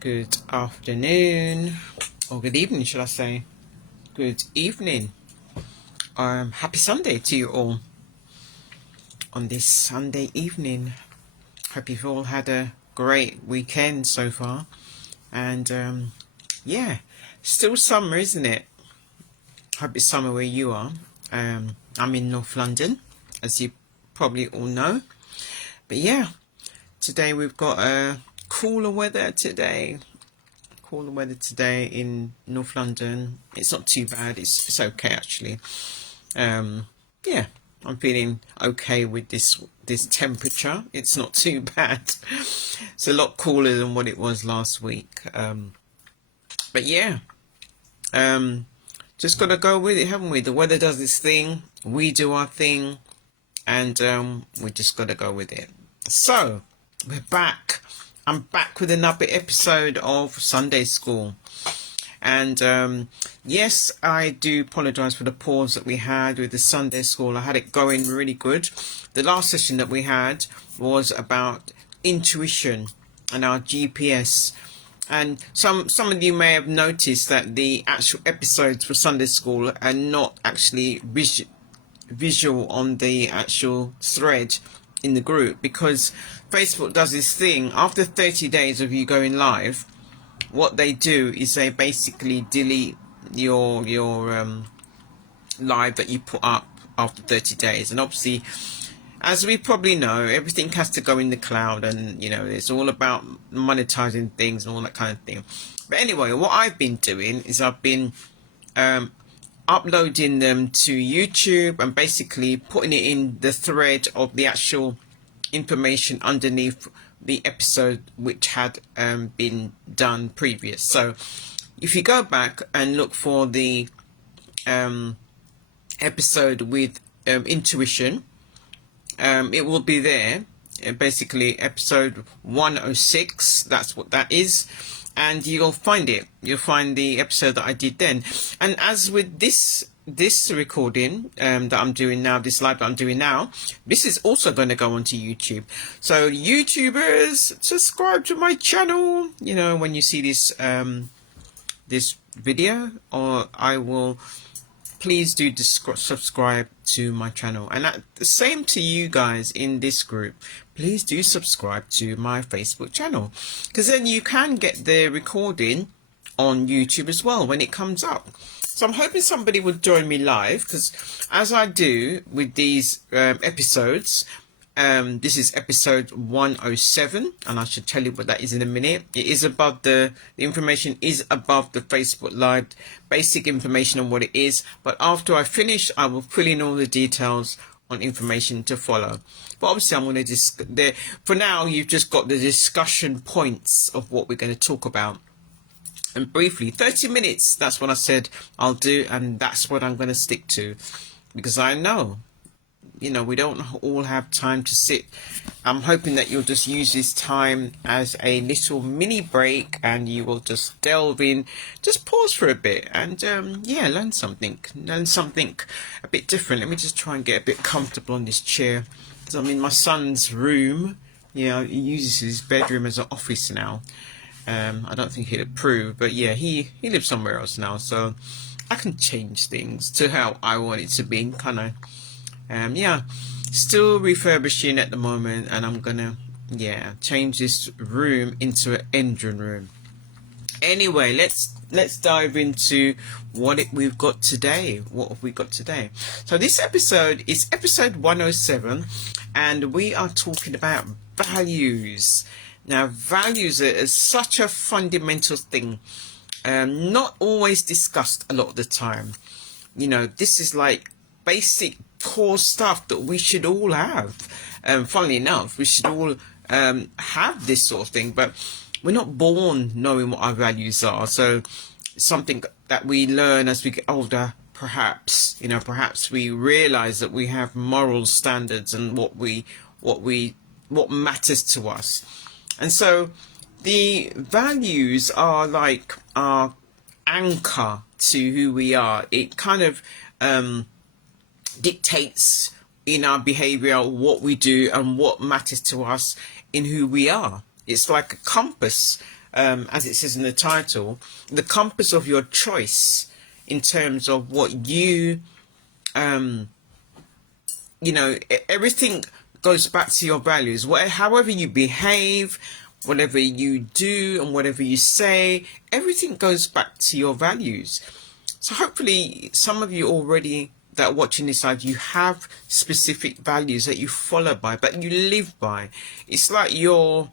Good afternoon, or good evening, should I say? Good evening. Happy Sunday to you all on this Sunday evening. Hope you've all had a great weekend so far. And yeah, still summer, isn't it? Hope it's summer where you are. I'm in North London, as you probably all know. But yeah, today we've got cooler weather today. Cooler weather today in North London. It's not too bad. It's okay actually. Yeah, I'm feeling okay with this temperature. It's not too bad. It's a lot cooler than what it was last week. But yeah, just gotta go with it, haven't we? The weather does its thing. We do our thing, and we just gotta go with it. So we're back. I'm back with another episode of Sunday School. And yes, I do apologise for the pause that we had with the Sunday School. I had it going really good. The last session that we had was about intuition and our GPS. And some of you may have noticed that the actual episodes for Sunday School are not actually visual on the actual thread in the group, because Facebook does this thing. After 30 days of you going live, what they do is they basically delete your live that you put up after 30 days. And obviously, as we probably know, everything has to go in the cloud, and you know, it's all about monetizing things and all that kind of thing. But anyway, what I've been doing is I've been uploading them to YouTube and basically putting it in the thread of the actual information underneath the episode which had been done previous. So if you go back and look for the episode with intuition, it will be there. Basically episode 106, that's what that is. And you'll find it. You'll find the episode that I did then. And as with this recording that I'm doing now, this live that I'm doing now, this is also going to go onto YouTube. So YouTubers, subscribe to my channel. You know, when you see this this video, or I will, please do subscribe to my channel. And the same to you guys in this group. Please do subscribe to my Facebook channel, because then you can get the recording on YouTube as well when it comes up. So I'm hoping somebody would join me live, because as I do with these episodes, this is episode 107, and I should tell you what that is in a minute. It is above the information is above the Facebook Live, basic information on what it is. But after I finish, I will fill in all the details on information to follow. But obviously I'm going to for now, you've just got the discussion points of what we're going to talk about. And briefly, 30 minutes, that's what I said I'll do, and that's what I'm going to stick to, because I know, you know, we don't all have time to sit. I'm hoping that you'll just use this time as a little mini break, and you will just delve in, just pause for a bit, and yeah, learn something a bit different. Let me just try and get a bit comfortable on this chair, because I'm in my son's room. You know, he uses his bedroom as an office now. I don't think he'd approve, but yeah, he lives somewhere else now, so I can change things to how I want it to be, kind of. Yeah, still refurbishing at the moment, and I'm gonna change this room into an engine room. Anyway, let's dive into what we've got today. What have we got today? So this episode is episode 107, and we are talking about values. Now, values are such a fundamental thing, not always discussed a lot of the time. You know, this is like basic core stuff that we should all have. Funnily enough, we should all have this sort of thing, but we're not born knowing what our values are. So it's something that we learn as we get older. Perhaps we realize that we have moral standards and what matters to us. And so the values are like our anchor to who we are. It kind of dictates in our behavior what we do and what matters to us in who we are. It's like a compass as it says in the title, the compass of your choice in terms of what you, everything goes back to your values. However you behave, whatever you do and whatever you say, everything goes back to your values. So hopefully some of you already that are watching this live, you have specific values that you follow by, but you live by. It's like your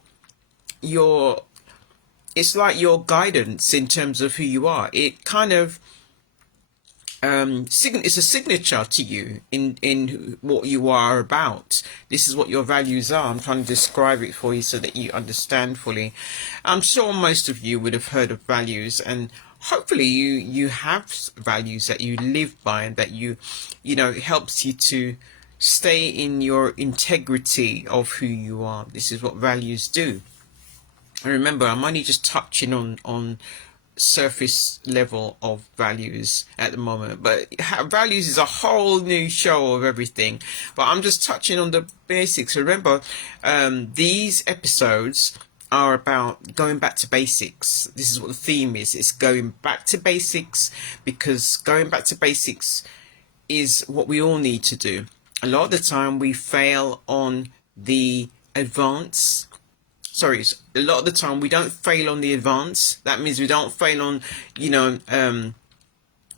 guidance in terms of who you are. It kind of it's a signature to you in what you are about. This is what your values are. I'm trying to describe it for you so that you understand fully. I'm sure most of you would have heard of values, and hopefully you have values that you live by, and that it helps you to stay in your integrity of who you are. This is what values do. And remember, I'm only just touching on surface level of values at the moment, but values is a whole new show of everything, but I'm just touching on the basics. Remember, these episodes are about going back to basics. This is what the theme is. It's going back to basics, because going back to basics is what we all need to do. A lot of the time we fail on the advance. A lot of the time we don't fail on the advance. That means we don't fail on,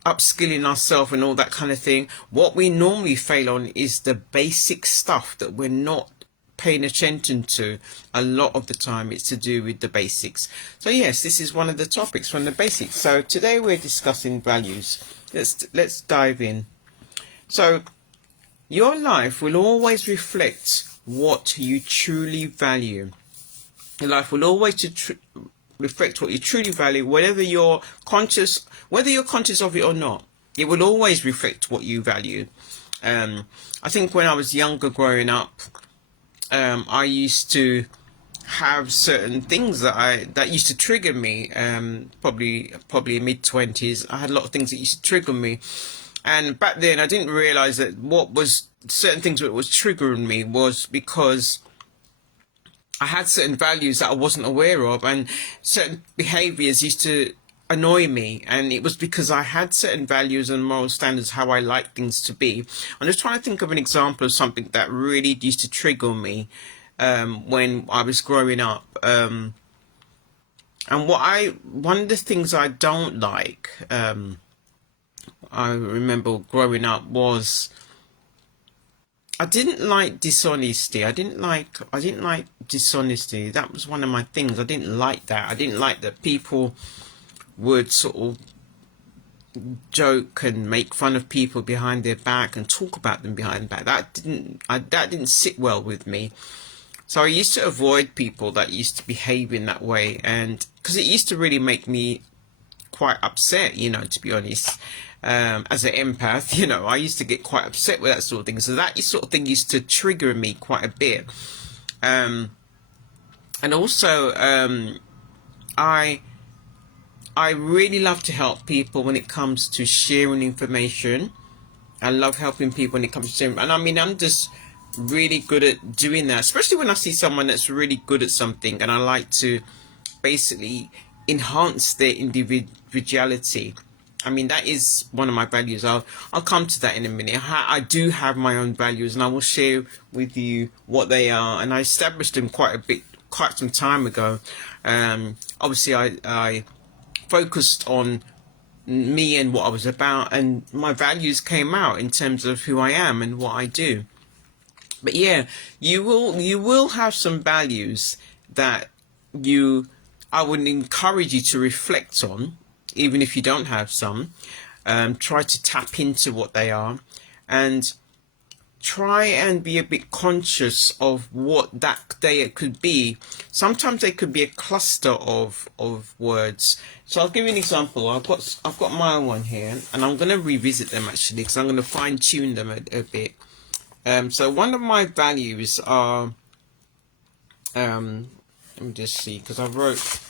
upskilling ourselves and all that kind of thing. What we normally fail on is the basic stuff that we're not paying attention to. A lot of the time it's to do with the basics. So yes, this is one of the topics from the basics. So today we're discussing values. Let's dive in. So your life will always reflect what you truly value. Your life will always reflect what you truly value, whether you're conscious of it or not. It will always reflect what you value. I think when I was younger, growing up, I used to have certain things that used to trigger me. Probably mid-20s, I had a lot of things that used to trigger me, and back then I didn't realize that certain things that was triggering me was because I had certain values that I wasn't aware of, and certain behaviors used to annoy me, and it was because I had certain values and moral standards, how I like things to be. I'm just trying to think of an example of something that really used to trigger me when I was growing up. And one of the things I don't like, I remember growing up, was I didn't like dishonesty. I didn't like dishonesty. That was one of my things. I didn't like that. I didn't like that people would sort of joke and make fun of people behind their back and talk about them behind their back. That didn't sit well with me. So I used to avoid people that used to behave in that way, and because it used to really make me quite upset, to be honest. As an empath, I used to get quite upset with that sort of thing. So that sort of thing used to trigger me quite a bit. And also, I really love to help people when it comes to sharing information. I love helping people when it comes to sharing. And I'm just really good at doing that, especially when I see someone that's really good at something, and I like to basically enhance their individuality. That is one of my values. I'll come to that in a minute. I do have my own values, and I will share with you what they are. And I established them quite some time ago. Obviously, I focused on me and what I was about, and my values came out in terms of who I am and what I do. But yeah, you will have some values that I would encourage you to reflect on, even if you don't have some. Try to tap into what they are, and try and be a bit conscious of what that day it could be. Sometimes they could be a cluster of words. So I'll give you an example. I've got my own one here, and I'm going to revisit them actually, because I'm going to fine tune them a bit. So one of my values are, let me just see, because I wrote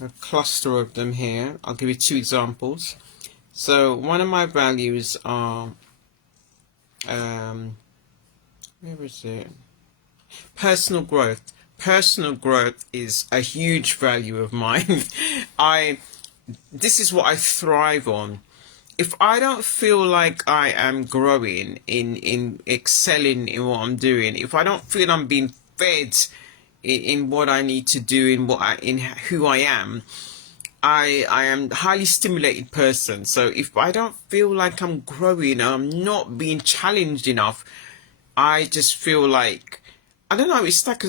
a cluster of them here. I'll give you two examples. So one of my values are, where is it? Personal growth. personal growth is a huge value of mine. This is what I thrive on. If I don't feel like I am growing in excelling in what I'm doing, if I don't feel I'm being fed in what I need to do, in who I am, I am a highly stimulated person. So if I don't feel like I'm growing, I'm not being challenged enough, I just feel like, I don't know, it's like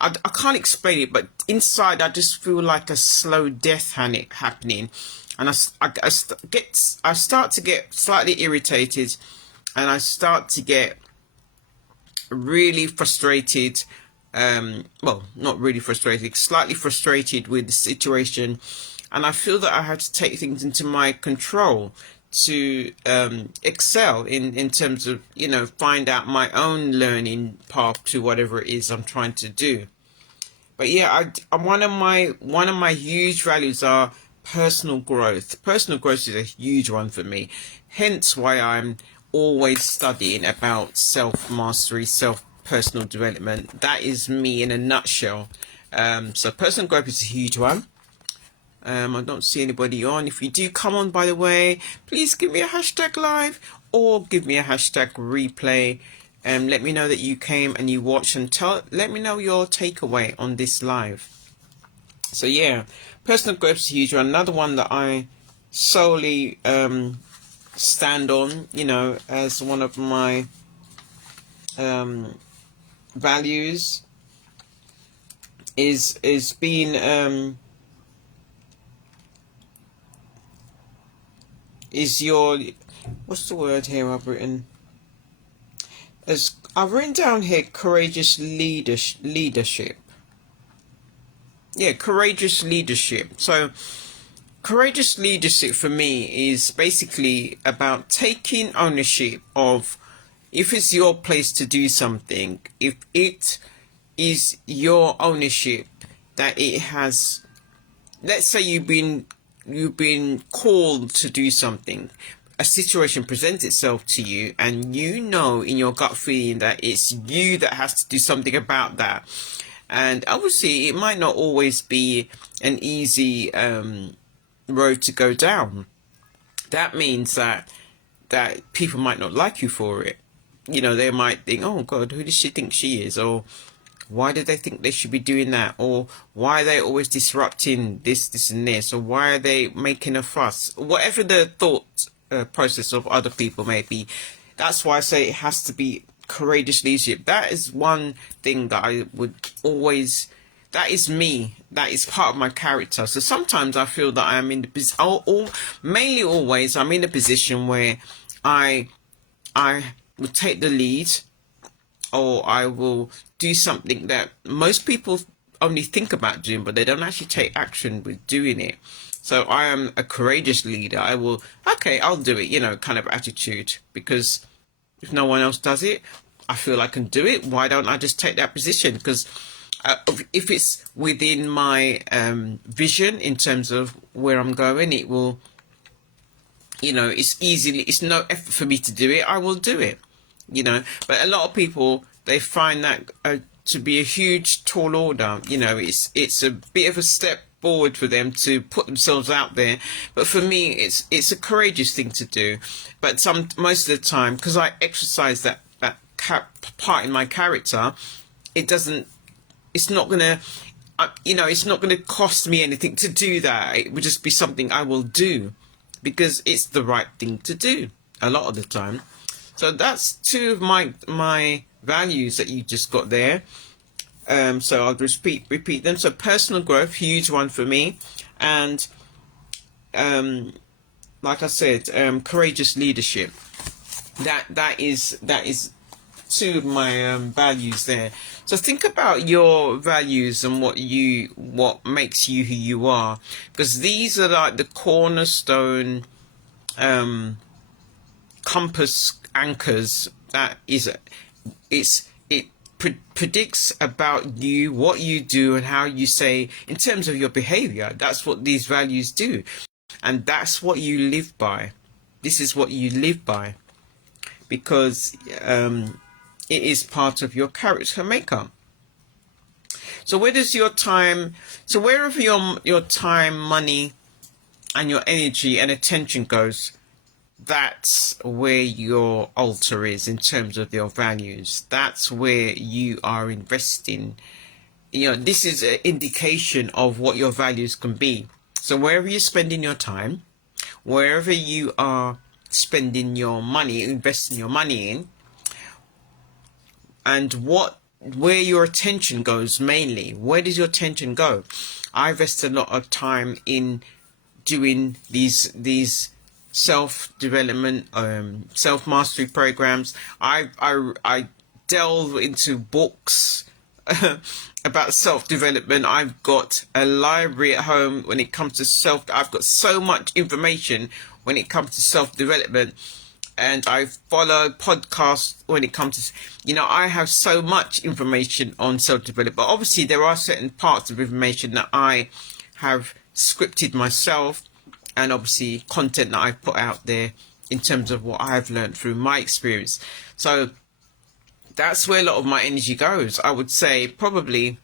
I can't explain it, but inside I just feel like a slow death happening. And I start to get slightly irritated, and I start to get really frustrated. Well, not really frustrated, slightly frustrated with the situation. And I feel that I have to take things into my control to excel in terms of, find out my own learning path to whatever it is I'm trying to do. But yeah, one of my huge values are personal growth. Personal growth is a huge one for me. Hence why I'm always studying about self-mastery, personal development. That is me in a nutshell. So personal growth is a huge one. I don't see anybody on. If you do come on, by the way, please give me a hashtag live or give me a hashtag replay. Let me know that you came and you watched, and let me know your takeaway on this live. So yeah, personal growth is a huge one. Another one that I solely stand on, as one of my values is being is your, what's the word here I've written? As I've written down here, courageous leadership. Yeah, courageous leadership. So courageous leadership for me is basically about taking ownership of, if it's your place to do something, if it is your ownership that it has, let's say you've been called to do something, a situation presents itself to you, and in your gut feeling that it's you that has to do something about that. And obviously it might not always be an easy road to go down. That means that people might not like you for it. They might think, oh God, who does she think she is? Or why do they think they should be doing that? Or why are they always disrupting this and this? Or why are they making a fuss? Whatever the thought process of other people may be. That's why I say it has to be courageous leadership. That is one thing that I would always, that is me. That is part of my character. So sometimes I feel that I am in the position, mainly always, I'm in a position where I will take the lead, or I will do something that most people only think about doing, but they don't actually take action with doing it. So I am a courageous leader. I'll do it, kind of attitude, because if no one else does it, I feel I can do it. Why don't I just take that position? Because if it's within my vision in terms of where I'm going, it will, it's no effort for me to do it. I will do it, But a lot of people, they find that to be a huge tall order. It's a bit of a step forward for them to put themselves out there. But for me, it's a courageous thing to do. But most of the time, because I exercise that part in my character, it's not gonna cost me anything to do that. It would just be something I will do because it's the right thing to do a lot of the time. So that's two of my values that you just got there. So I'll repeat them. So personal growth, huge one for me, and like I said, courageous leadership. That is two of my values there. So think about your values and what makes you who you are, because these are like the cornerstone compass anchors. It predicts about you, what you do, and how you say in terms of your behavior. That's what these values do, and that's what you live by. This is what you live by, because it is part of your character makeup. So where does your time, so wherever your time, money, and your energy and attention goes, that's where your altar is in terms of your values. That's where you are investing. This is an indication of what your values can be. So wherever you're spending your time, wherever you are spending your money, investing your money in, and where your attention goes mainly. Where does your attention go? I invest a lot of time in doing these self-development, self-mastery programs. I delve into books about self-development. I've got a library at home when it comes to I've got so much information when it comes to self-development, and I follow podcasts when it comes to, I have so much information on self-development. But obviously there are certain parts of information that I have scripted myself, and obviously content that I put out there in terms of what I've learned through my experience. So that's where a lot of my energy goes. I would say probably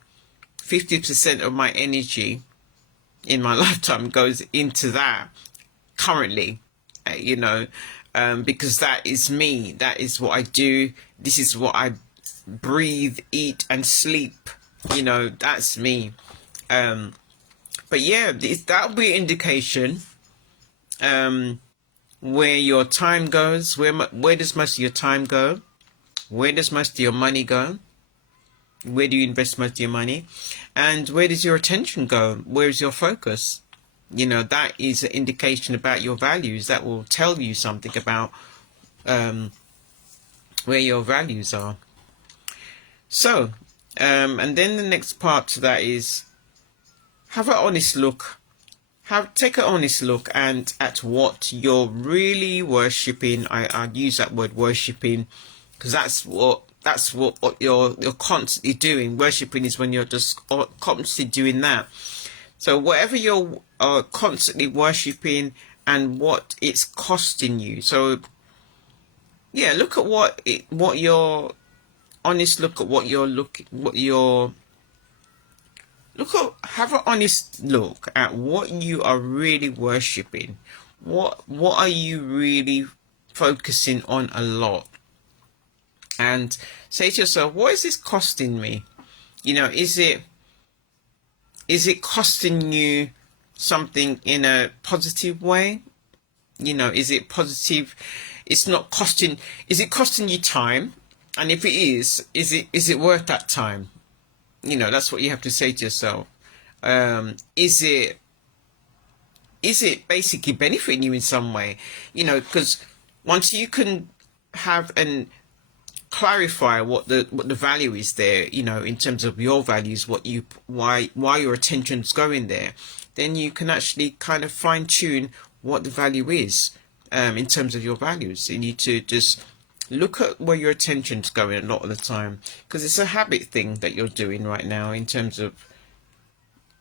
50% of my energy in my lifetime goes into that currently, because that is me. That is what I do. This is what I breathe, eat, and sleep. That's me. But yeah, that'll be an indication where your time goes. Where does most of your time go? Where does most of your money go? Where do you invest most of your money? And where does your attention go? Where is your focus? That is an indication about your values. That will tell you something about where your values are. So, and then the next part to that is have an honest look. Take an honest look at what you're really worshipping. I use that word worshipping because that's what you're constantly doing. Worshipping is when you're just constantly doing that. So whatever you're constantly worshipping and what it's costing you. So yeah, look at what you're honest. Look at have an honest look at what you are really worshipping. What are you really focusing on a lot? And say to yourself, what is this costing me? Is it costing you something in a positive way? Is it positive? It's not costing. Is it costing you time? And if it is it worth that time? That's what you have to say to yourself. Is it basically benefiting you in some way? Because once you can have and clarify what the value is there, in terms of your values, why your attention's going there, then you can actually kind of fine tune what the value is in terms of your values. You need to just look at where your attention's going a lot of the time, because it's a habit thing that you're doing right now in terms of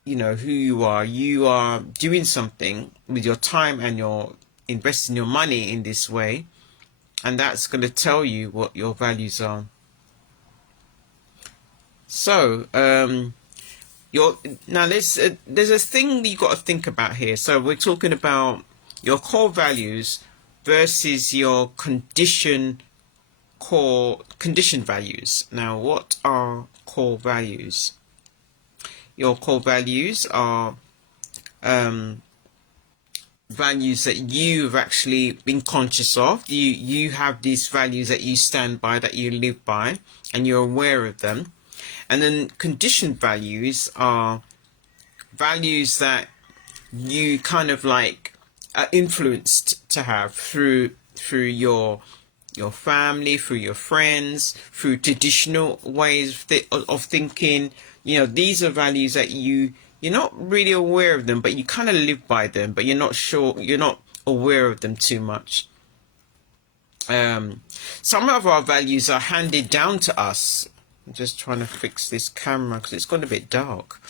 who you are. You are doing something with your time and you're investing your money in this way, and that's going to tell you what your values are. So now there's a thing you got to think about here. So we're talking about your core values versus your condition values. Now, what are core values? Your core values are values that you've actually been conscious of. You have these values that you stand by, that you live by, and you're aware of them. And then conditioned values are values that you kind of like are influenced to have through your family, through your friends, through traditional ways of thinking. These are values that you're not really aware of them, but you kind of live by them, but you're not aware of them too much. Some of our values are handed down to us. I'm just trying to fix this camera because it's gone a bit dark.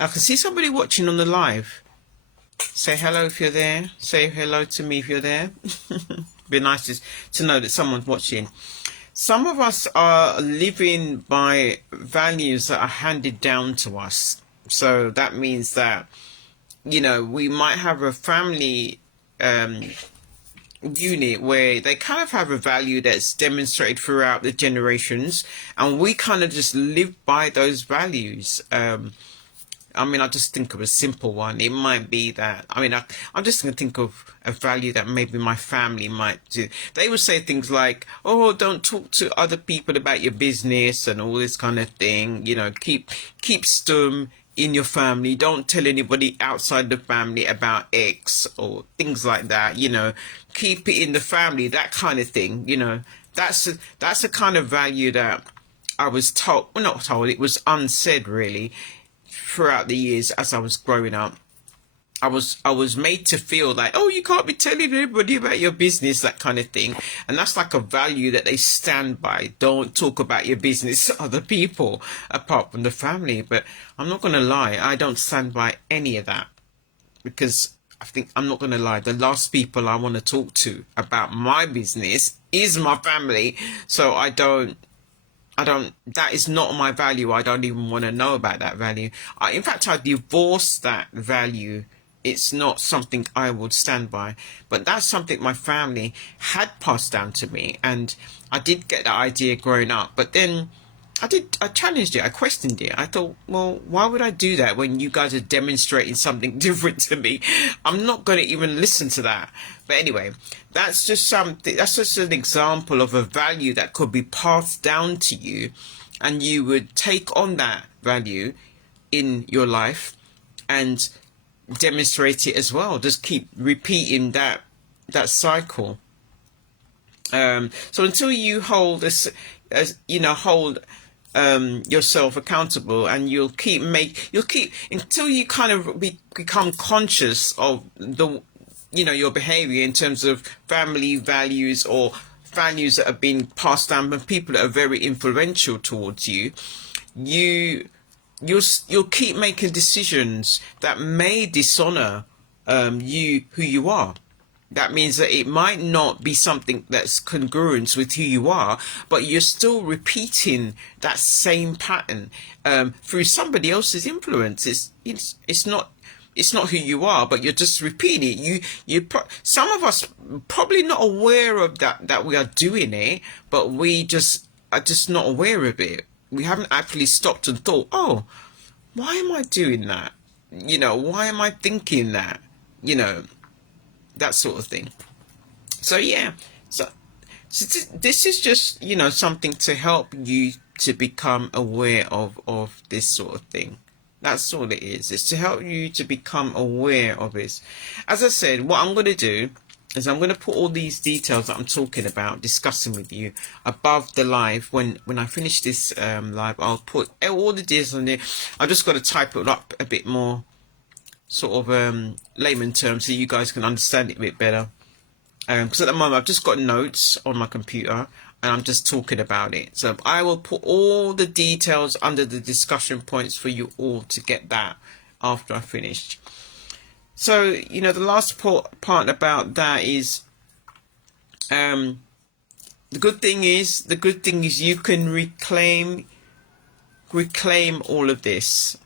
I can see somebody watching on the live. Say hello if you're there. Say hello to me if you're there. Be nice to know that someone's watching. some of us are living by values that are handed down to us. So that means that, we might have a family unit where they kind of have a value that's demonstrated throughout the generations, and we kind of just live by those values. I just think of a simple one. It might be that, I'm just going to think of a value that maybe my family might do. They would say things like, oh, don't talk to other people about your business and all this kind of thing. Keep stum in your family. Don't tell anybody outside the family about X or things like that. Keep it in the family, that kind of thing. That's a kind of value that I was told, well, not told, it was unsaid really, throughout the years as I was growing up. I was made to feel like, oh, you can't be telling everybody about your business, that kind of thing. And that's like a value that they stand by. Don't talk about your business to other people apart from the family. But I'm not going to lie, I don't stand by any of that, because I think, I'm not going to lie, the last people I want to talk to about my business is my family. So that is not my value. I don't even want to know about that value. In fact, I divorced that value. It's not something I would stand by, but that's something my family had passed down to me. And I did get that idea growing up, but then I challenged it. I questioned it. I thought, well, why would I do that when you guys are demonstrating something different to me? I'm not going to even listen to that. But anyway, that's just an example of a value that could be passed down to you, and you would take on that value in your life and demonstrate it as well. Just keep repeating that cycle. So until you hold yourself accountable, and you'll keep until you kind of become conscious of your behavior in terms of family values or values that have been passed down from people that are very influential towards you. You'll keep making decisions that may dishonor who you are. That means that it might not be something that's congruent with who you are, but you're still repeating that same pattern through somebody else's influence. It's not who you are, but you're just repeating it. Some of us probably not aware of that we are doing it, but we just are just not aware of it. We haven't actually stopped and thought, oh, why am I doing that? Why am I thinking that? That sort of thing. So yeah, so this is just something to help you to become aware of this sort of thing. That's all it is. It's to help you to become aware of this. As I said, what I'm going to do is I'm going to put all these details that I'm talking about, discussing with you, above the live. When I finish this live, I'll put all the details on there. I've just got to type it up a bit more, sort of layman terms, so you guys can understand it a bit better. Because at the moment I've just got notes on my computer and I'm just talking about it. So I will put all the details under the discussion points for you all to get that after I finished. So the last part about that is the good thing is you can reclaim all of this.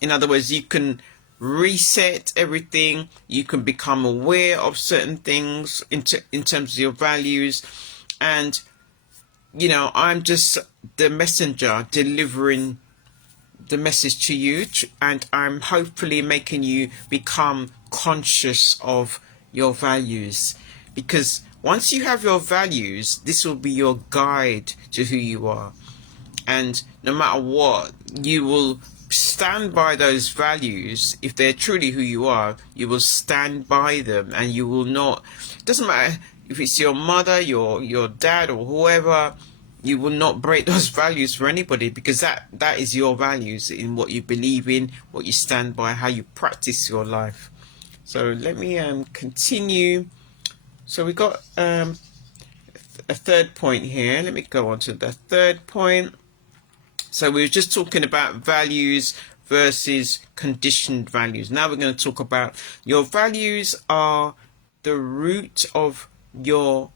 In other words, you can reset everything. You can become aware of certain things in terms of your values, and I'm just the messenger delivering the message to you, and I'm hopefully making you become conscious of your values, because once you have your values, this will be your guide to who you are, and no matter what, you will stand by those values. If they're truly who you are, you will stand by them, and you will not, it doesn't matter if it's your mother, your dad, or whoever, you will not break those values for anybody, because that is your values, in what you believe in, what you stand by, how you practice your life. So let me continue. So we got a third point here. Let me go on to the third point. So we were just talking about values versus conditioned values. Now we're going to talk about your values are the root of your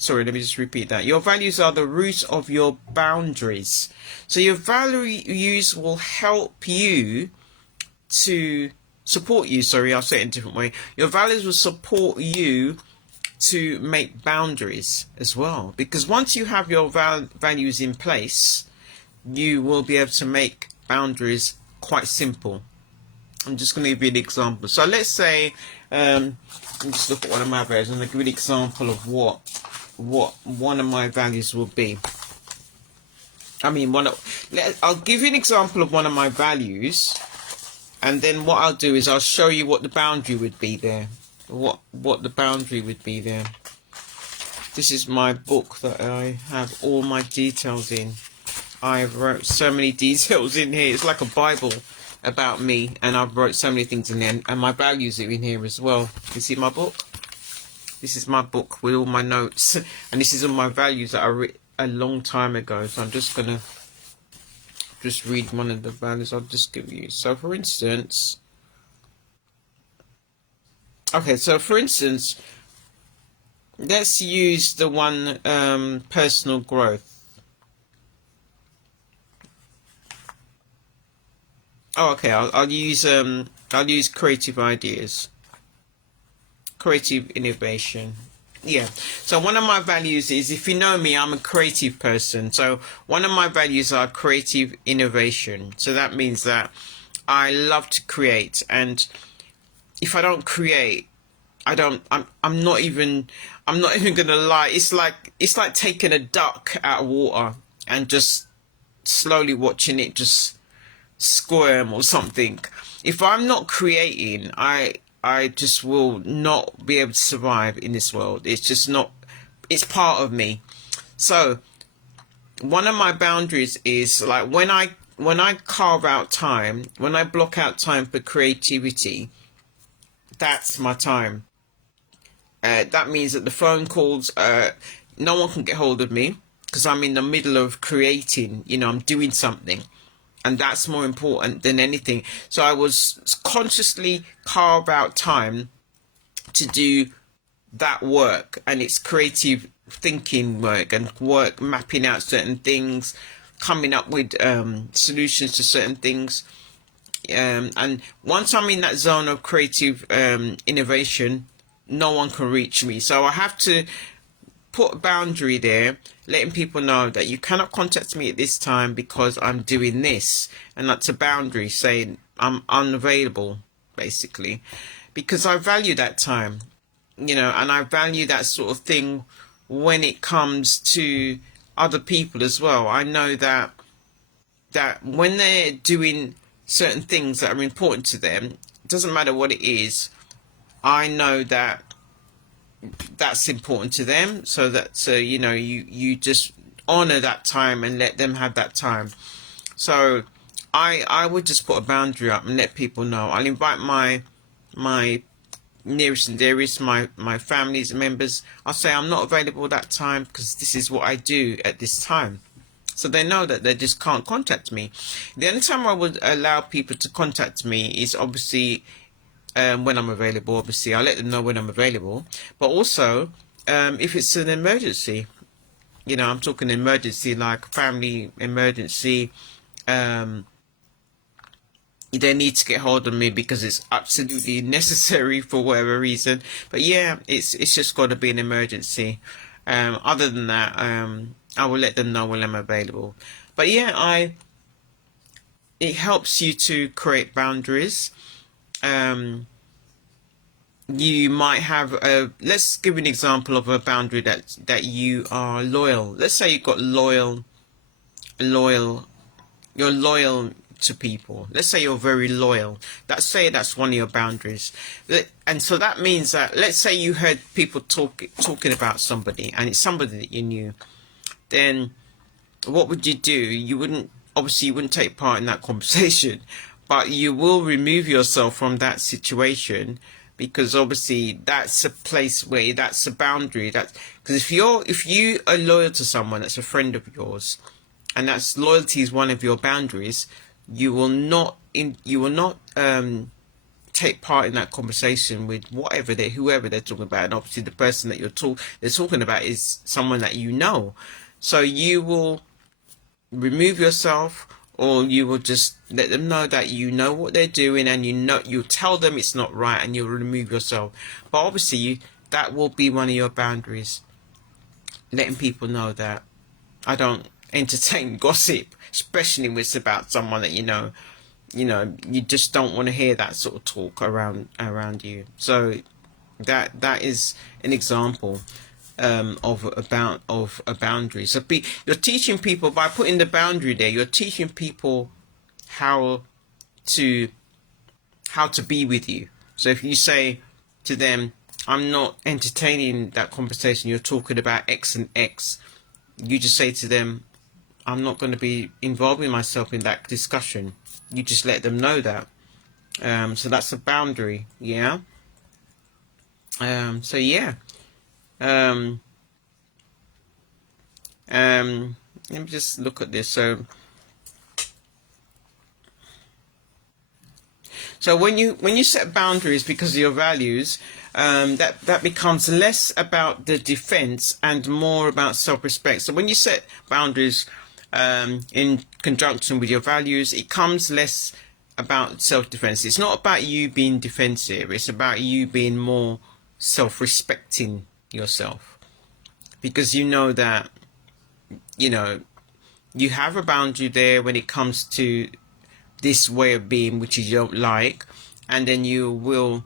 Sorry, let me just repeat that. Your values are the root of your boundaries. So your values will help you to support you. Sorry, I'll say it in a different way. Your values will support you to make boundaries as well. Because once you have your values in place, you will be able to make boundaries quite simple. I'm just going to give you an example. So let's say, let me just look at one of my values and I'll give you an example of what one of my values will be. I'll give you an example of one of my values, and then what I'll do is I'll show you what the boundary would be there. What the boundary would be there. This is my book that I have all my details in. I wrote so many details in here. It's like a Bible about me, and I've wrote so many things in there, and my values are in here as well. You see my book? This is my book with all my notes, and this is all my values that I wrote a long time ago. So I'm just gonna read one of the values I'll just give you. So for instance, let's use the one personal growth. Oh, okay. I'll use creative ideas, creative innovation. Yeah. So one of my values is, if you know me, I'm a creative person. So one of my values are creative innovation. So that means that I love to create, and if I don't create, I'm not even gonna lie. It's like taking a duck out of water and just slowly watching it just squirm or something. If I'm not creating, I just will not be able to survive in this world. It's just not, it's part of me. So one of my boundaries is like when I carve out time, when I block out time for creativity, that's my time. That means that the phone calls, no one can get hold of me because I'm in the middle of creating, I'm doing something. And that's more important than anything. So I was consciously carve out time to do that work, and it's creative thinking work and work mapping out certain things, coming up with solutions to certain things. And once I'm in that zone of creative innovation, no one can reach me. So I have to put a boundary there, letting people know that you cannot contact me at this time because I'm doing this. And that's a boundary saying I'm unavailable, basically, because I value that time, and I value that sort of thing when it comes to other people as well. I know that when they're doing certain things that are important to them, it doesn't matter what it is, I know that that's important to them, so that you just honor that time and let them have that time. So I would just put a boundary up and let people know. I'll invite my nearest and dearest, my family's members. I'll say I'm not available that time because this is what I do at this time, so they know that they just can't contact me. The only time I would allow people to contact me is obviously when I'm available. Obviously I'll let them know when I'm available, but also if it's an emergency, I'm talking emergency like family emergency, they need to get hold of me because it's absolutely necessary for whatever reason. But yeah, it's just got to be an emergency. Other than that, I will let them know when I'm available. But yeah, it helps you to create boundaries. You might have let's give an example of a boundary that you are loyal. Let's say you've got loyal, you're loyal to people. Let's say you're very loyal. That's one of your boundaries. And so that means that, let's say you heard people talking about somebody, and it's somebody that you knew, then what would you do? You wouldn't take part in that conversation, but you will remove yourself from that situation, because obviously that's a place where that's a boundary. Because if you are loyal to someone that's a friend of yours, and that's loyalty is one of your boundaries, you will not take part in that conversation with whoever they're talking about. And obviously the person that they're talking about is someone that you know. So you will remove yourself, or you will just let them know that you know what they're doing, and you tell them it's not right, and you'll remove yourself. But obviously that will be one of your boundaries, letting people know that I don't entertain gossip, especially when it's about someone that you know, you just don't want to hear that sort of talk around you. So that is an example of a boundary. So you're teaching people, by putting the boundary there, you're teaching people how to be with you. So if you say to them, I'm not entertaining that conversation, you're talking about X and X, you just say to them, I'm not going to be involving myself in that discussion. You just let them know that. So that's a boundary, yeah. So yeah. Let me just look at this. So when you set boundaries because of your values, that becomes less about the defense and more about self-respect. So when you set boundaries in conjunction with your values, it comes less about self-defense. It's not about you being defensive. It's about you being more self-respecting yourself, because you know that you have a boundary there when it comes to this way of being which you don't like, and then you will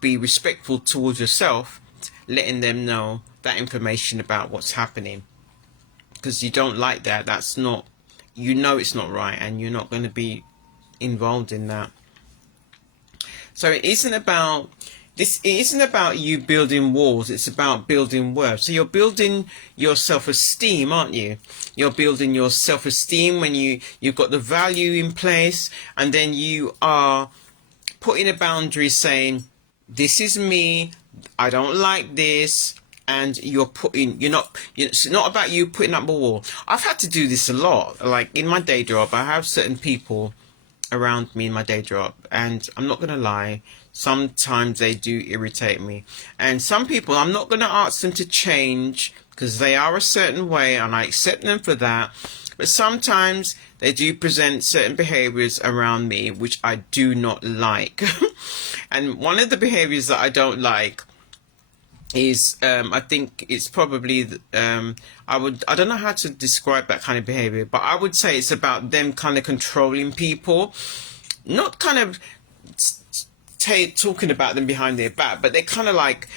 be respectful towards yourself, letting them know that information about what's happening, because you don't like that. That's not, it's not right, and you're not going to be involved in that. So it isn't about you building walls, it's about building worth. So you're building your self-esteem, aren't you? You're building your self-esteem when you've got the value in place, and then you are putting a boundary saying, this is me, I don't like this, and it's not about you putting up a wall. I've had to do this a lot. Like in my day job, I have certain people around me in my day job, and I'm not going to lie, sometimes they do irritate me. And some people, I'm not going to ask them to change because they are a certain way and I accept them for that. But sometimes they do present certain behaviors around me which I do not like. And one of the behaviors that I don't like is, I think it's probably, I don't know how to describe that kind of behavior, but I would say it's about them kind of controlling people, not kind of talking about them behind their back, but they're kind of like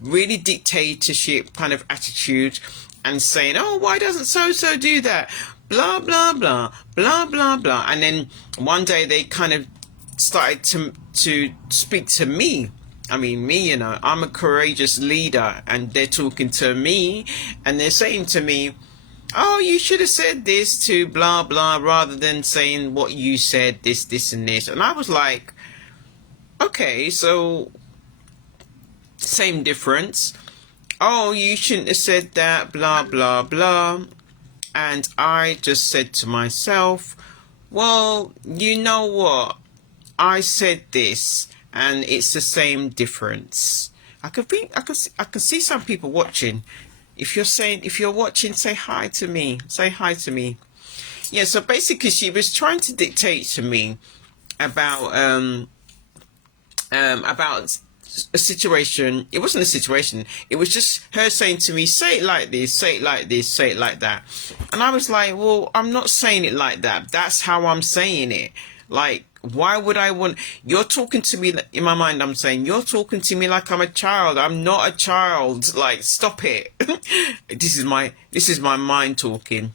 really dictatorship kind of attitude, and saying, oh, why doesn't so do that, blah blah blah blah blah blah. And then one day they kind of started to speak to me. I mean, me, I'm a courageous leader, and they're talking to me and they're saying to me, oh, you should have said this to blah blah, rather than saying what you said, this and this. And I was like, okay, so same difference. Oh, you shouldn't have said that, blah blah blah. And I just said to myself, well, you know what, I said this and it's the same difference. I can see some people watching. If you're watching, say hi to me. Yeah, so basically she was trying to dictate to me about a situation. It wasn't a situation, it was just her saying to me, say it like this, say it like this, say it like that. And I was like, well, I'm not saying it like that, that's how I'm saying it. Like, why would I want, you're talking to me, in my mind I'm saying, you're talking to me like I'm a child. I'm not a child. Like, stop it. This is my mind talking.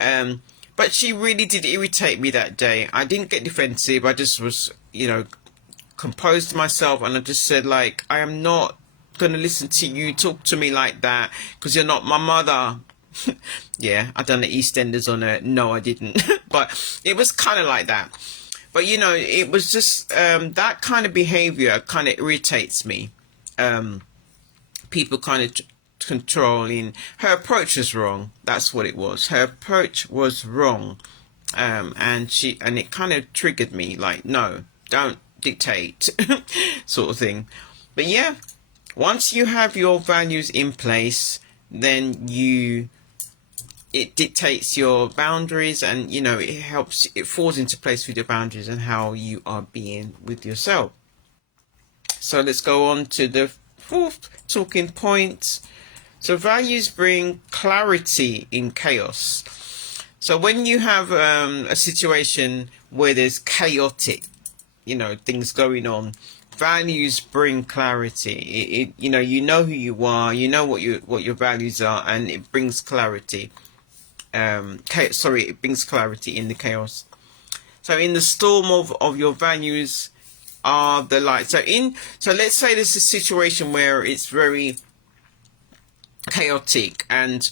But she really did irritate me that day. I didn't get defensive, I just was, composed myself, and I just said, like, I am not gonna listen to you talk to me like that, because you're not my mother. Yeah, I done the EastEnders on her. No, I didn't. But it was kind of like that. But it was just that kind of behavior kind of irritates me. People kind of controlling. Her approach was wrong. That's what it was. Her approach was wrong. And it kind of triggered me. Like, no, dictate sort of thing. But yeah, once you have your values in place, then it dictates your boundaries, and it falls into place with your boundaries and how you are being with yourself. So let's go on to the fourth talking point. So values bring clarity in chaos. So when you have a situation where there's chaotic, things going on, values bring clarity. You know who you are, you know what your values are, and it brings clarity. It brings clarity in the chaos. So in the storm of your values are the light. So let's say there's a situation where it's very chaotic, and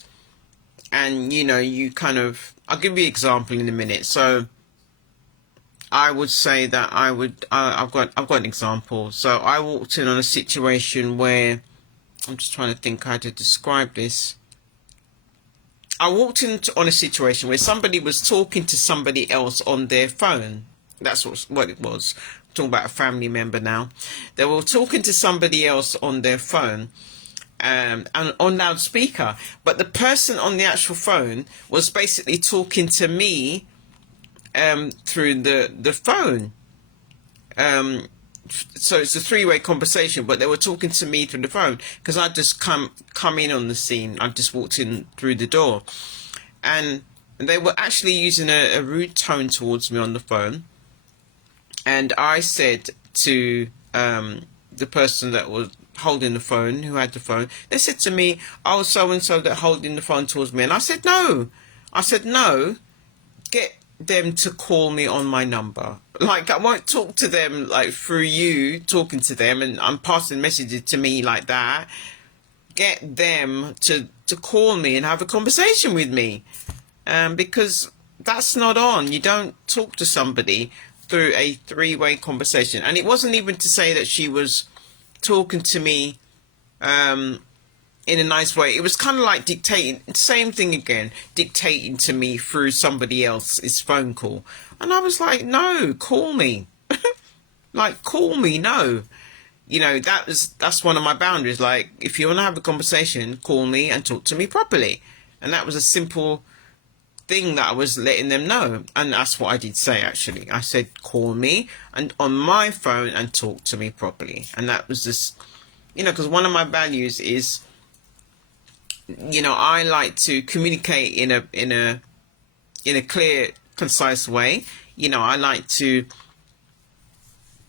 you kind of, I'll give you an example in a minute. So I would say that I've got an example. So I walked in on a situation where, I'm just trying to think how to describe this. I walked into on a situation where somebody was talking to somebody else on their phone. That's what it was. I'm talking about a family member now. They were talking to somebody else on their phone, and on loudspeaker. But the person on the actual phone was basically talking to me through the phone. So it's a three-way conversation, but they were talking to me through the phone because I just come in on the scene. I just walked in through the door, and they were actually using a rude tone towards me on the phone. And I said to the person that was holding the phone, who had the phone, they said to me, "Oh, so and so that holding the phone towards me," and I said no. Get them to call me on my number. Like, I won't talk to them like through you talking to them, and I'm passing messages to me like that. Get them to call me and have a conversation with me, because that's not on. You don't talk to somebody through a three-way conversation. And it wasn't even to say that she was talking to me in a nice way. It was kind of like dictating, same thing again, dictating to me through somebody else's phone call. And I was like, no, call me. Like, call me, no. That's one of my boundaries. Like, if you want to have a conversation, call me and talk to me properly. And that was a simple thing that I was letting them know. And that's what I did say, actually. I said, call me and on my phone and talk to me properly. And that was just, because one of my values is, I like to communicate in a clear, concise way. I like to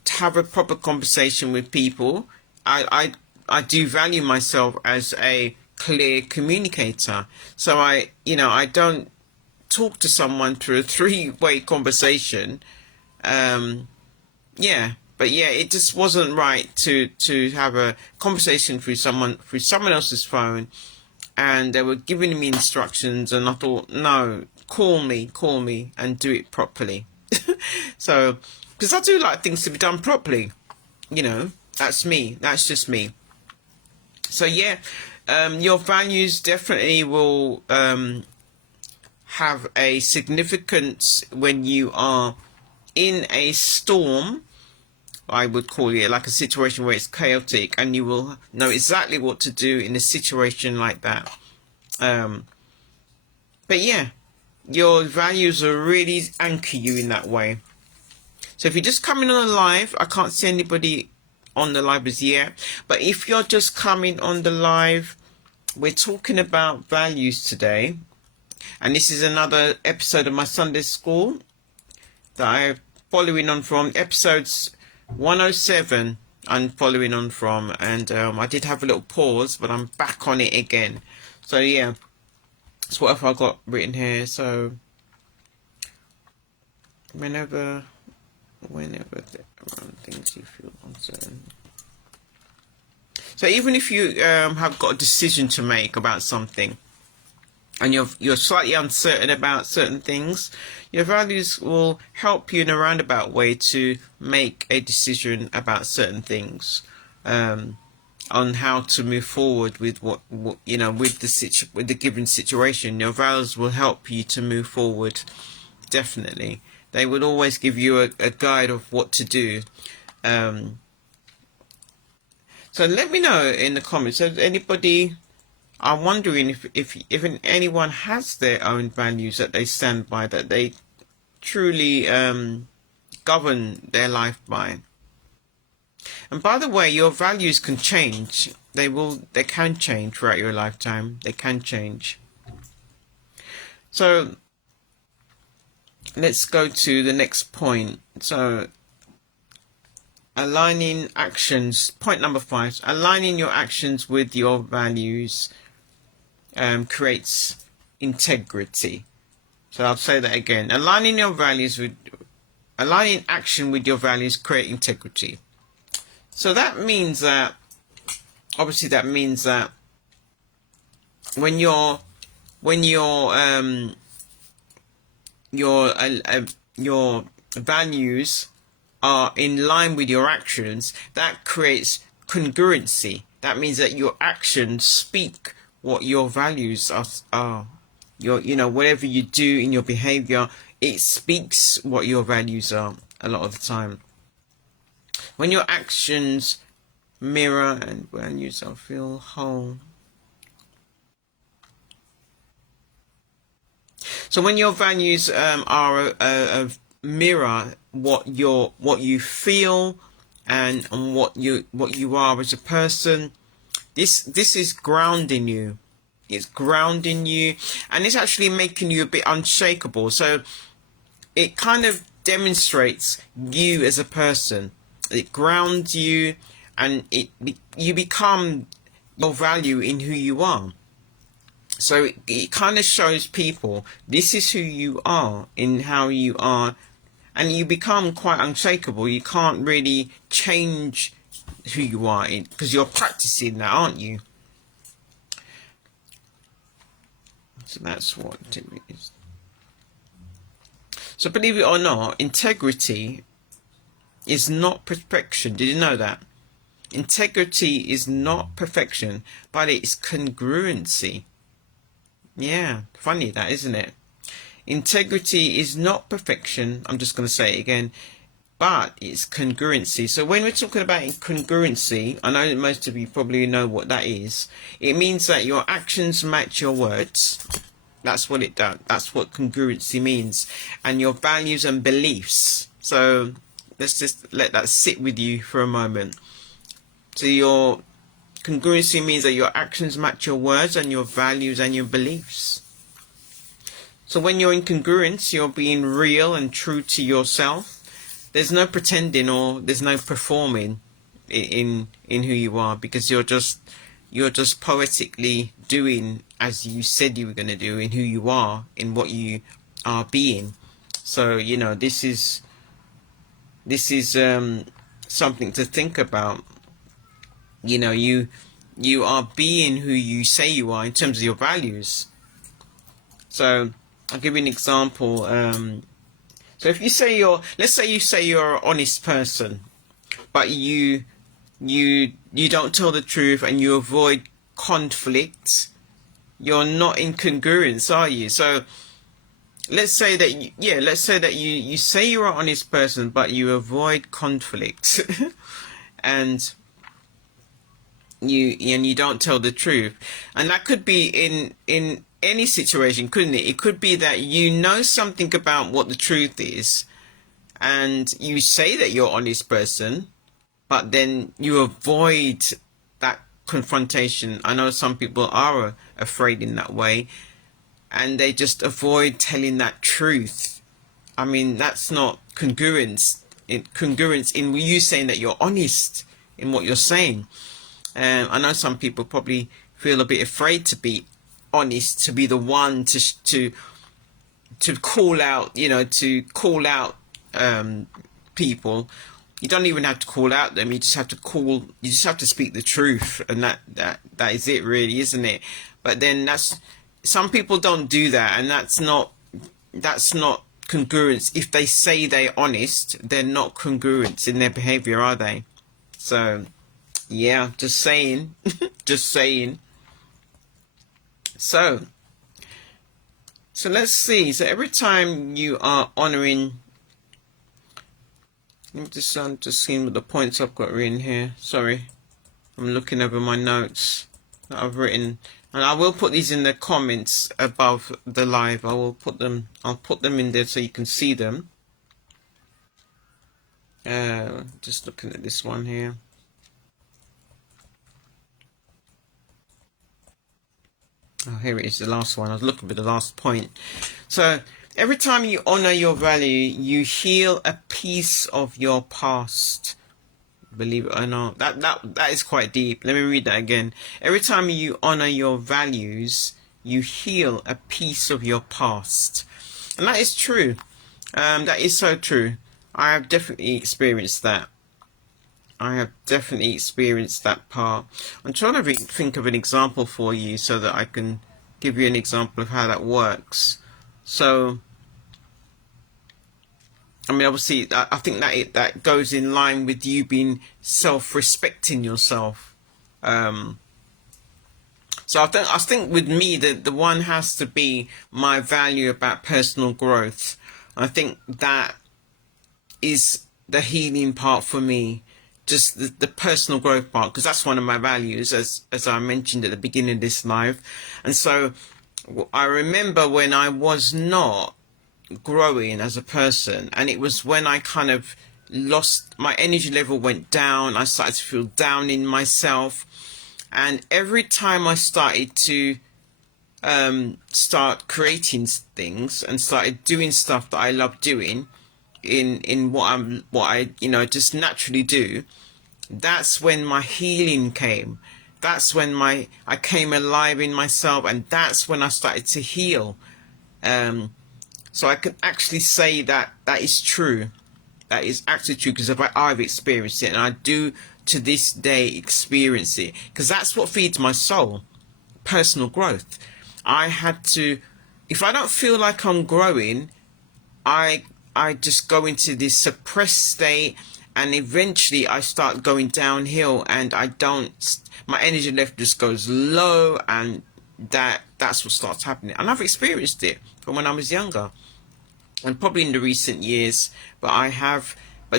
have a proper conversation with people. I do value myself as a clear communicator. So I don't talk to someone through a three-way conversation. But it just wasn't right to have a conversation through someone else's phone. And they were giving me instructions, and I thought, no, call me and do it properly. So, because I do like things to be done properly, that's me, that's just me. So your values definitely will have a significance when you are in a storm. I would call it like a situation where it's chaotic, and you will know exactly what to do in a situation like that. But your values will really anchor you in that way. So if you're just coming on the live, I can't see anybody on the live as yet, but if you're just coming on the live, we're talking about values today, and this is another episode of my Sunday school that I'm following on from episodes 107 I'm following on from, and I did have a little pause, but I'm back on it again. So so what have I got written here? So whenever around things you feel uncertain. So even if you have got a decision to make about something, and you're slightly uncertain about certain things, your values will help you in a roundabout way to make a decision about certain things, on how to move forward with with the given situation. Your values will help you to move forward. Definitely, they will always give you a guide of what to do. So let me know in the comments. So anybody, I'm wondering if anyone has their own values that they stand by, that they truly govern their life by. And by the way, your values can change. They can change throughout your lifetime. They can change. So let's go to the next point. So aligning actions. Point number 5. Aligning your actions with your values creates integrity. So I'll say that again. Aligning action with your values create integrity. So that means that, obviously, when your values are in line with your actions, that creates congruency. That means that your actions speak what your values are. Whatever you do in your behavior, it speaks what your values are a lot of the time. When your actions mirror and values, I feel whole. So when your values are a mirror what you feel and what you are as a person, this is grounding you. It's grounding you, and it's actually making you a bit unshakable. So it kind of demonstrates you as a person. It grounds you, and you become your value in who you are. So it kind of shows people this is who you are, in how you are, and you become quite unshakable. You can't really change who you are, because you're practicing that, aren't you? So that's what it is. So believe it or not, integrity is not perfection. Did you know that? Integrity is not perfection, but it's congruency. Yeah, funny that, isn't it? Integrity is not perfection. I'm just going to say it again, but it's congruency. So when we're talking about congruency, I know that most of you probably know what that is. It means that your actions match your words. That's what it does. That's what congruency means. And your values and beliefs. So let's just let that sit with you for a moment. So your congruency means that your actions match your words and your values and your beliefs. So when you're in congruence, you're being real and true to yourself. There's no pretending or there's no performing in who you are, because you're just poetically doing as you said you were going to do, in who you are, in what you are being. So this is something to think about. You are being who you say you are in terms of your values. So I'll give you an example. So if you say let's say you say you're an honest person, but you don't tell the truth and you avoid conflict, you're not in congruence, are you? So let's say that you say you're an honest person, but you avoid conflict, and you don't tell the truth. And that could be in any situation, couldn't it? It could be that you know something about what the truth is, and you say that you're an honest person, but then you avoid that confrontation. I know some people are afraid in that way, and they just avoid telling that truth. I mean, that's not congruence. Congruence in you saying that you're honest in what you're saying. I know some people probably feel a bit afraid to be honest, to be the one to call out, people. You don't even have to call out them. You just have to speak the truth, and that is it, really, isn't it? But then some people don't do that, and that's not congruence. If they say they're honest, they're not congruent in their behavior, are they? So yeah, just saying. Just saying. So let's see. So every time you are honoring Let me just see what the points I've got written here. Sorry, I'm looking over my notes that I've written, and I will put these in the comments above the live. I'll put them in there so you can see them. Just looking at this one here. Oh, here it is, the last one. I was looking for the last point. So, every time you honor your value, you heal a piece of your past. Believe it or not, that is quite deep. Let me read that again. Every time you honor your values, you heal a piece of your past. And that is true. That is so true. I have definitely experienced that. I have definitely experienced that part. I'm trying to think of an example for you so that I can give you an example of how that works. So, I mean, obviously, I think that goes in line with you being self-respecting yourself. So I think with me, the one has to be my value about personal growth. I think that is the healing part for me. Just the personal growth part, because that's one of my values, as I mentioned at the beginning of this live. And so I remember when I was not growing as a person, and it was when I kind of lost my energy level, went down, I started to feel down in myself. And every time I started to start creating things and started doing stuff that I love doing, in what I just naturally do, that's when my healing came. That's when I came alive in myself, and that's when I started to heal. So I can actually say that is true. That is actually true, because I've experienced it, and I do to this day experience it, because that's what feeds my soul. Personal growth. I had to, if I don't feel like I'm growing, I just go into this suppressed state, and eventually I start going downhill, and my energy level just goes low, and that's what starts happening. And I've experienced it from when I was younger, and probably in the recent years, but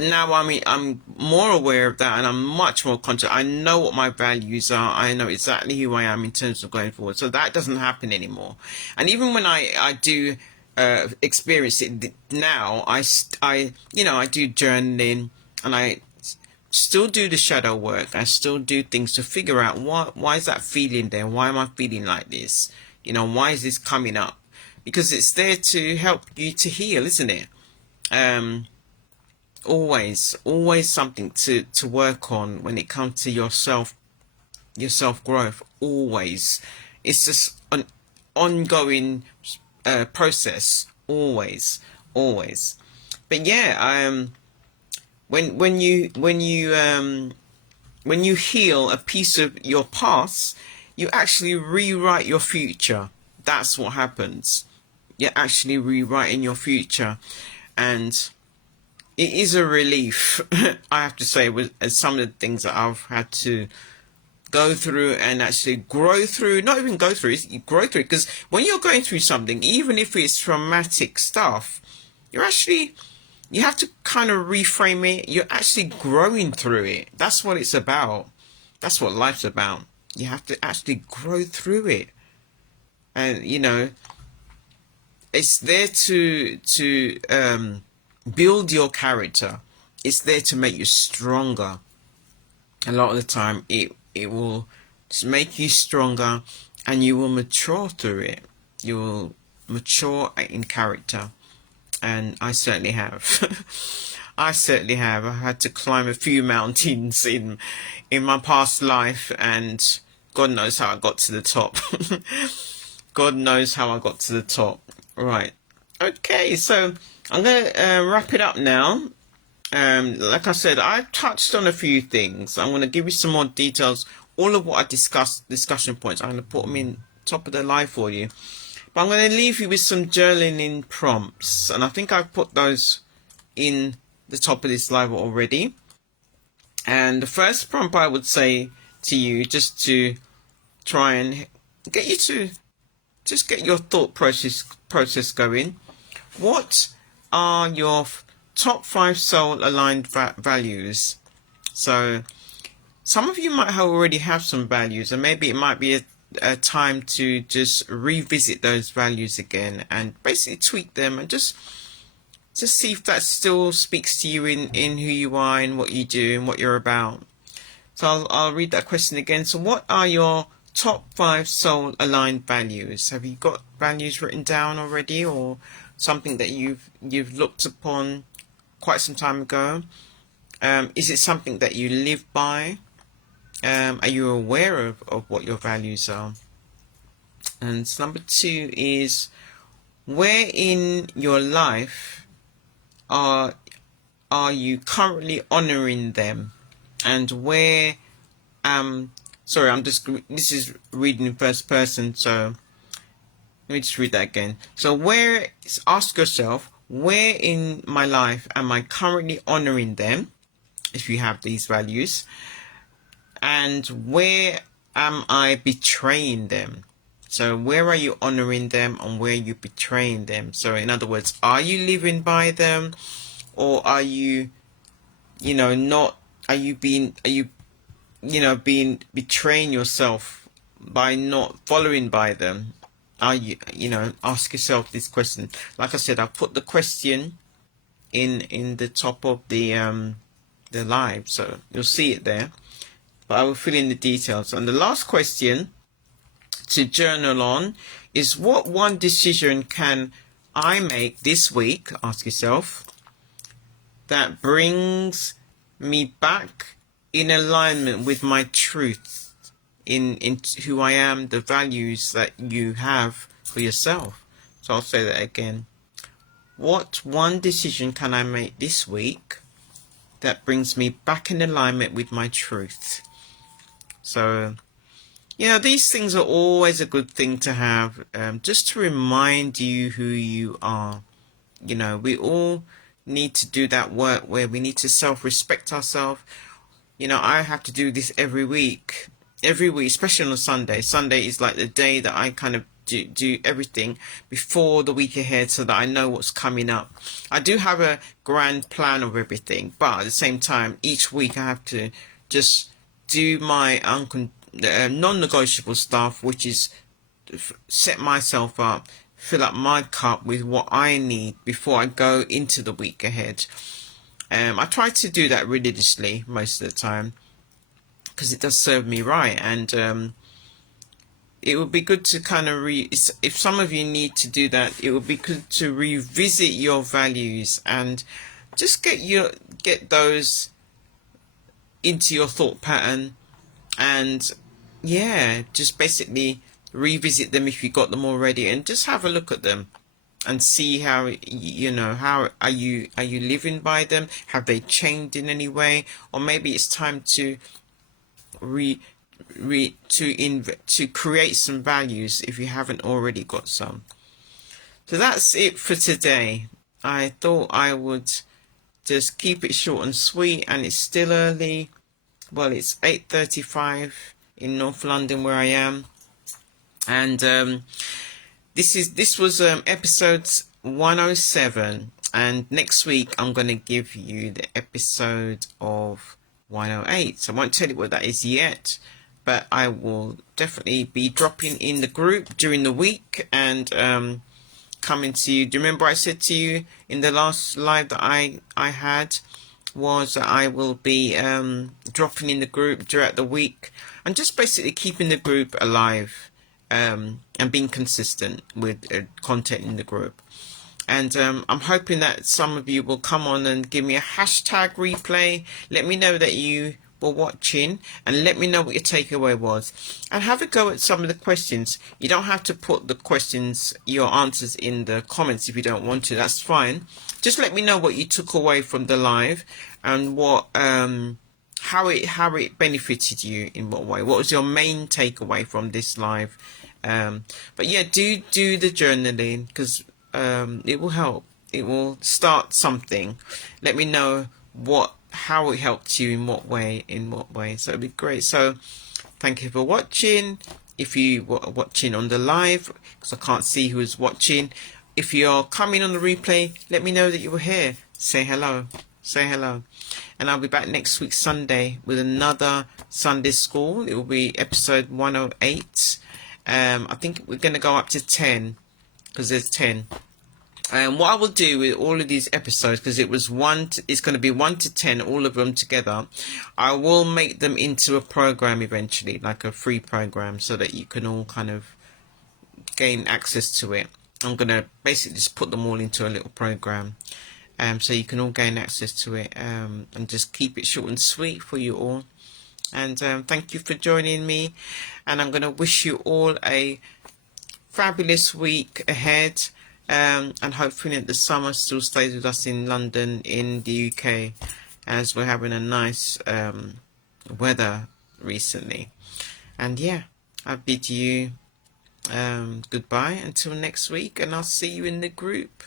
now I'm more aware of that, and I'm much more conscious. I know what my values are. I know exactly who I am in terms of going forward. So that doesn't happen anymore. And even when I do experience it now, I do journaling, and I still do the shadow work. I still do things to figure out why is that feeling there? Why am I feeling like this? Why is this coming up? Because it's there to help you to heal, isn't it? Always something to work on when it comes to your self growth. Always, it's just an ongoing process. Always. But yeah, when you heal a piece of your past, you actually rewrite your future. That's what happens. You're actually rewriting your future, and it is a relief. I have to say, with some of the things that I've had to go through and actually grow through, not even go through, you grow through, because when you're going through something, even if it's traumatic stuff, you have to kind of reframe it. You're actually growing through it. That's what it's about. That's what life's about. You have to actually grow through it. And, it's there to build your character. It's there to make you stronger. A lot of the time, it will just make you stronger, and you will mature through it. You will mature in character. And I certainly have. I certainly have. I had to climb a few mountains in my past life, and God knows how I got to the top. God knows how I got to the top. Right. Okay, so I'm going to wrap it up now. Like I said, I've touched on a few things. I'm going to give you some more details. All of what I discussed, discussion points, I'm going to put them in top of the live for you. But I'm going to leave you with some journaling prompts. And I think I've put those in the top of this live already. And the first prompt I would say to you, just to try and get you to just get your thought process going. What are your top 5 soul aligned values. So some of you might already have some values, and maybe it might be a time to just revisit those values again and basically tweak them and just see if that still speaks to you in who you are and what you do and what you're about. So I'll read that question again. So what are your top 5 soul aligned values? Have you got values written down already, or something that you've looked upon quite some time ago? Is it something that you live by? Are you aware of what your values are? And number 2 is, where in your life are you currently honoring them? And where sorry, this is reading in first person, so let me just read that again. So ask yourself, where in my life am I currently honoring them, if you have these values, and where am I betraying them? So where are you honoring them and where are you betraying them? So in other words, are you living by them, or are you, betraying yourself by not following by them? Are you, ask yourself this question. Like I said, I put the question in the top of the live, so you'll see it there, but I will fill in the details. And the last question to journal on is, what one decision can I make this week, ask yourself, that brings me back in alignment with my truth, in who I am, the values that you have for yourself. So I'll say that again. What one decision can I make this week that brings me back in alignment with my truth? So, these things are always a good thing to have, just to remind you who you are. We all need to do that work where we need to self-respect ourselves. I have to do this every week, especially on a Sunday. Sunday is like the day that I kind of do everything before the week ahead, so that I know what's coming up. I do have a grand plan of everything, but at the same time, each week I have to just do my non-negotiable stuff, which is set myself up, fill up my cup with what I need before I go into the week ahead. I try to do that religiously most of the time, because it does serve me right. And it would be good to kind of if some of you need to do that, it would be good to revisit your values and just get those into your thought pattern, and just basically revisit them if you got them already, and just have a look at them and see how how are you living by them. Have they changed in any way? Or maybe it's time to to create some values if you haven't already got some. So that's it for today. I thought I would just keep it short and sweet, and it's still early. Well, it's 8:35 in North London where I am, and this was episode 107, and next week I'm going to give you the episode of 108. So I won't tell you what that is yet, but I will definitely be dropping in the group during the week and coming to you. Do you remember I said to you in the last live that I had was that I will be dropping in the group throughout the week and just basically keeping the group alive, and being consistent with content in the group. And I'm hoping that some of you will come on and give me a hashtag replay. Let me know that you were watching, and let me know what your takeaway was, and have a go at some of the questions. You don't have to put the questions, your answers, in the comments if you don't want to. That's fine. Just let me know what you took away from the live, and what how it benefited you, in what way. What was your main takeaway from this live? But yeah, do the journaling, because it will help. It will start something. Let me know how it helped you, in what way. So it'd be great. So thank you for watching. If you were watching on the live, because I can't see who's watching, if you're coming on the replay, let me know that you were here. say hello. Say hello. And I'll be back next week Sunday with another Sunday school. It will be episode 108. I think we're going to go up to 10 because there's 10. And what I will do with all of these episodes, because it's going to be 1 to 10, all of them together, I will make them into a program eventually, like a free program, so that you can all kind of gain access to it. I'm going to basically just put them all into a little program, so you can all gain access to it, and just keep it short and sweet for you all. And thank you for joining me, and I'm going to wish you all a fabulous week ahead. And hopefully the summer still stays with us in London, in the UK, as we're having a nice weather recently. And yeah, I bid you goodbye until next week, and I'll see you in the group.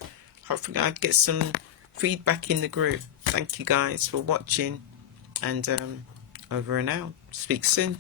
Hopefully I'll get some feedback in the group. Thank you guys for watching, and over and out. Speak soon.